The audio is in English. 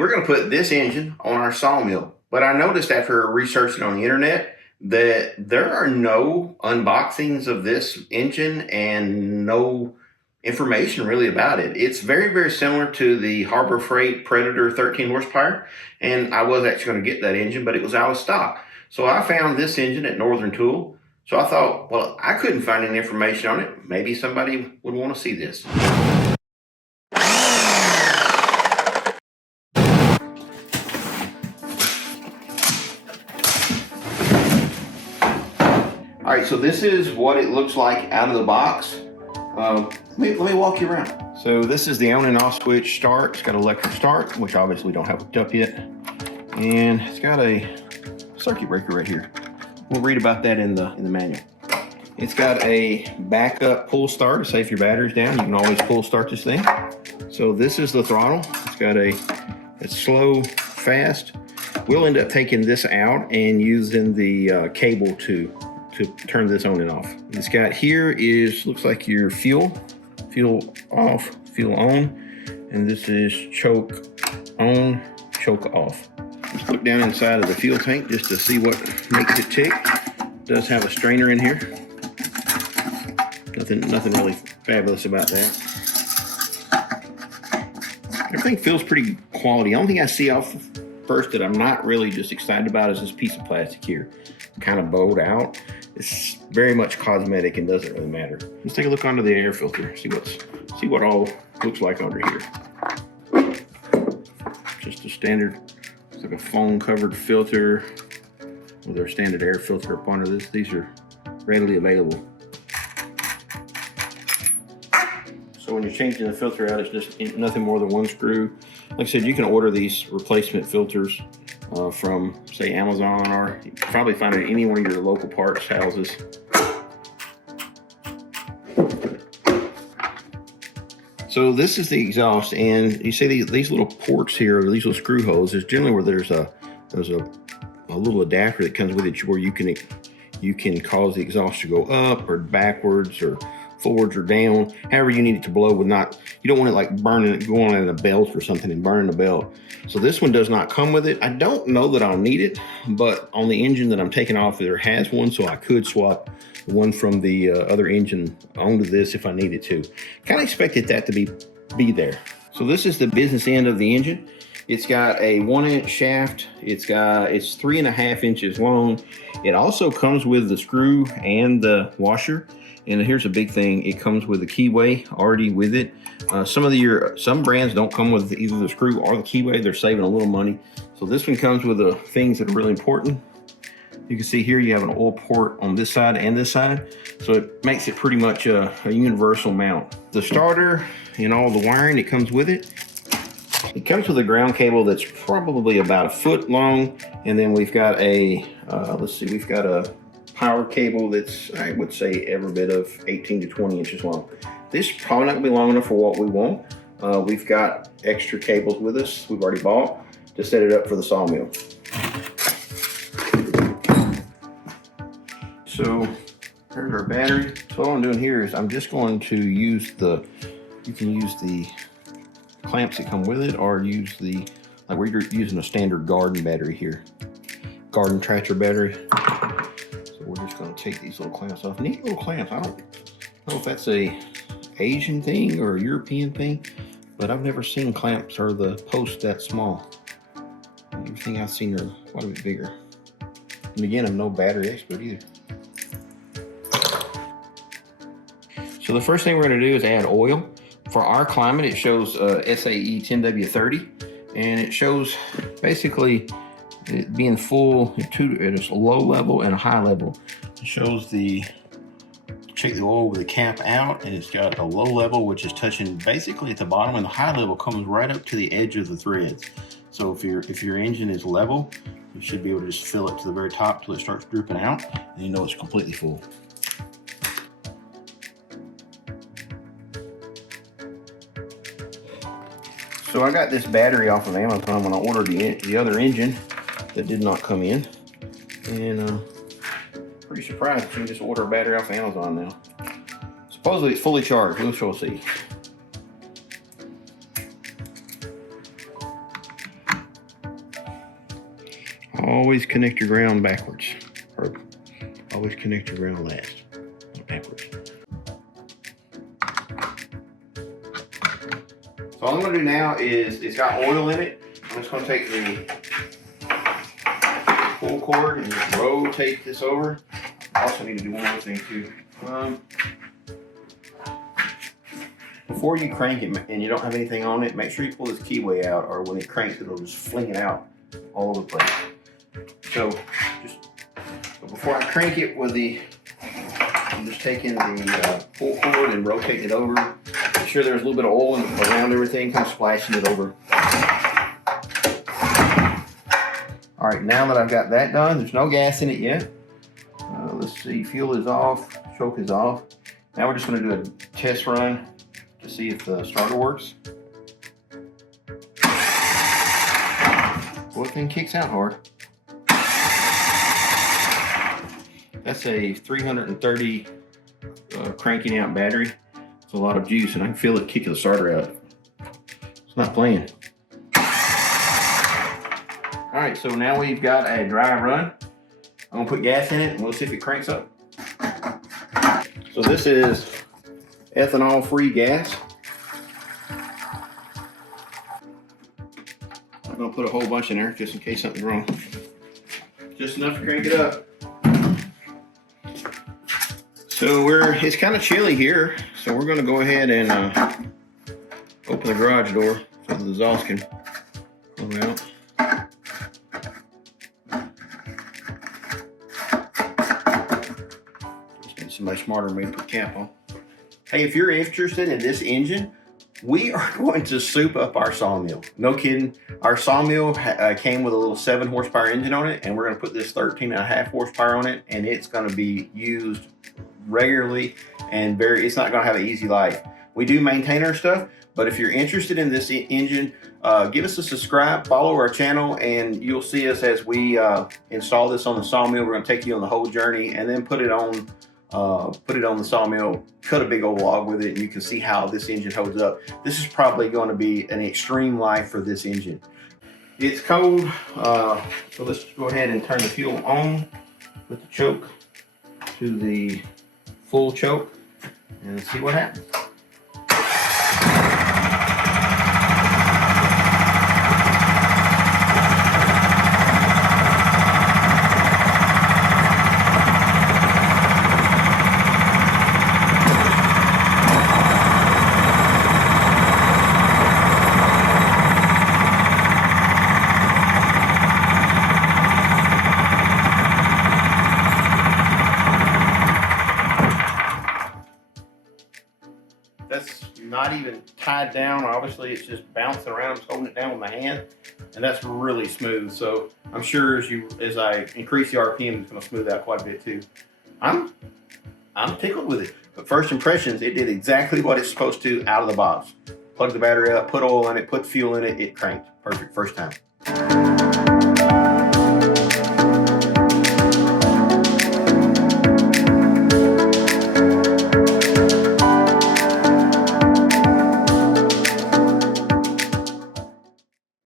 we're going to put this engine on our Sawmill. But I noticed after researching on the internet that there are no unboxings of this engine and no information really about it. It's very, very similar to the Harbor Freight Predator 13 horsepower. And I was actually going to get that engine, but it was out of stock. So I found this engine at Northern Tool. So I thought, well, I couldn't find any information on it. Maybe somebody would want to see this. All right, so this is what it looks like out of the box. Let me walk you around. So this is the on and off switch start. It's got electric start, which obviously we don't have hooked up yet. And it's got a circuit breaker right here. We'll read about that in the manual. It's got a backup pull start to say if your battery's down, you can always pull start this thing. So this is the throttle. It's got it's slow, fast. We'll end up taking this out and using the cable to turn this on and off. It's got here looks like your fuel off, fuel on, and this is choke on, choke off. Let's look down inside of the fuel tank just to see what makes it tick. It does have a strainer in here. Nothing really fabulous about that. Everything feels pretty quality. The only thing I see off first that I'm not really just excited about is this piece of plastic here. Kind of bowed out. It's very much cosmetic and doesn't really matter. Let's take a look under the air filter. See what all looks like under here. Just a standard. It's like a foam covered filter with our standard air filter up under this. These are readily available. So when you're changing the filter out, it's just nothing more than one screw. Like I said, you can order these replacement filters from, say, Amazon, or you can probably find it at any one of your local parts houses. So this is the exhaust, and you see these little ports here, or these little screw holes, is generally where there's a little adapter that comes with it where you can cause the exhaust to go up or backwards or forwards or down, however you need it to blow. You don't want it like going in a belt or something and burning the belt. So this one does not come with it. I don't know that I'll need it, but on the engine that I'm taking off, there has one, so I could swap the one from the other engine onto this if I needed to. Kind of expected that to be there. So this is the business end of the engine. It's got a 1-inch shaft. It's 3.5 inches long. It also comes with the screw and the washer. And here's a big thing, it comes with a keyway already with it. Some brands don't come with either the screw or the keyway. They're saving a little money. So this one comes with the things that are really important. You can see here you have an oil port on this side and this side. So it makes it pretty much a universal mount. The starter and all the wiring that comes with it. It comes with a ground cable that's probably about 1 foot long. And then we've got we've got a power cable that's, I would say, every bit of 18 to 20 inches long. This is probably not gonna be long enough for what we want. We've got extra cables with us we've already bought to set it up for the Sawmill. So here's our battery. So all I'm doing here is I'm just going to use you can use the clamps that come with it, or use like we're using a standard garden battery here. Garden tractor battery. We're just going to take these little clamps off. Neat little clamps. I don't know if that's a Asian thing or a European thing, but I've never seen clamps or the posts that small. Everything I've seen are quite a bit bigger. And again, I'm no battery expert either. So the first thing we're going to do is add oil. For our climate, it shows SAE 10W30, and it shows basically it being full at a low level and a high level. It shows check the oil with the cap out, and it's got a low level which is touching basically at the bottom, and the high level comes right up to the edge of the threads. So if your engine is level, you should be able to just fill it to the very top till it starts drooping out, and you know it's completely full. So I got this battery off of Amazon when I ordered the other engine that did not come in, and pretty surprised you can just order a battery off of Amazon now. Supposedly it's fully charged. We'll see. always connect your ground backwards, or always connect your ground last, not backwards. So all I'm going to do now is, it's got oil in it. I'm just going to take the pull cord and just rotate this over. I also need to do one more thing too. Before you crank it and you don't have anything on it, make sure you pull this keyway out, or when it cranks, it'll just fling it out all over the place. So before I crank it with I'm just taking the pull cord and rotating it over. Make sure there's a little bit of oil around everything, kind of splashing it over. All right, now that I've got that done, there's no gas in it yet. Let's see, fuel is off, choke is off. Now we're just going to do a test run to see if the starter works. Boy, thing kicks out hard. That's a 330 cranking out battery. It's a lot of juice, and I can feel it kicking the starter out. It's not playing. All right, so now we've got a dry run. I'm gonna put gas in it and we'll see if it cranks up. So this is ethanol-free gas. I'm gonna put a whole bunch in there just in case something's wrong. Just enough to crank it up. So it's kind of chilly here, so we're gonna go ahead and open the garage door so the exhaust can come out. Somebody smarter than me to put the cap on. Hey, if you're interested in this engine, we are going to soup up our sawmill. No kidding. Our sawmill came with a little 7 horsepower engine on it, and we're going to put this 13.5 horsepower on it, and it's going to be used regularly, and it's not going to have an easy life. We do maintain our stuff, but if you're interested in this engine, give us a subscribe, follow our channel, and you'll see us as we install this on the sawmill. We're going to take you on the whole journey and then put it on the sawmill, cut a big old log with it, and you can see how this engine holds up. This is probably going to be an extreme life for this engine. It's cold, so let's go ahead and turn the fuel on with the choke to the full choke and see what happens. That's not even tied down. Obviously, it's just bouncing around. I'm just holding it down with my hand, and that's really smooth. So I'm sure as I increase the RPM, it's going to smooth out quite a bit too. I'm tickled with it. But first impressions, it did exactly what it's supposed to out of the box. Plug the battery up, put oil in it, put fuel in it, it cranked. Perfect first time.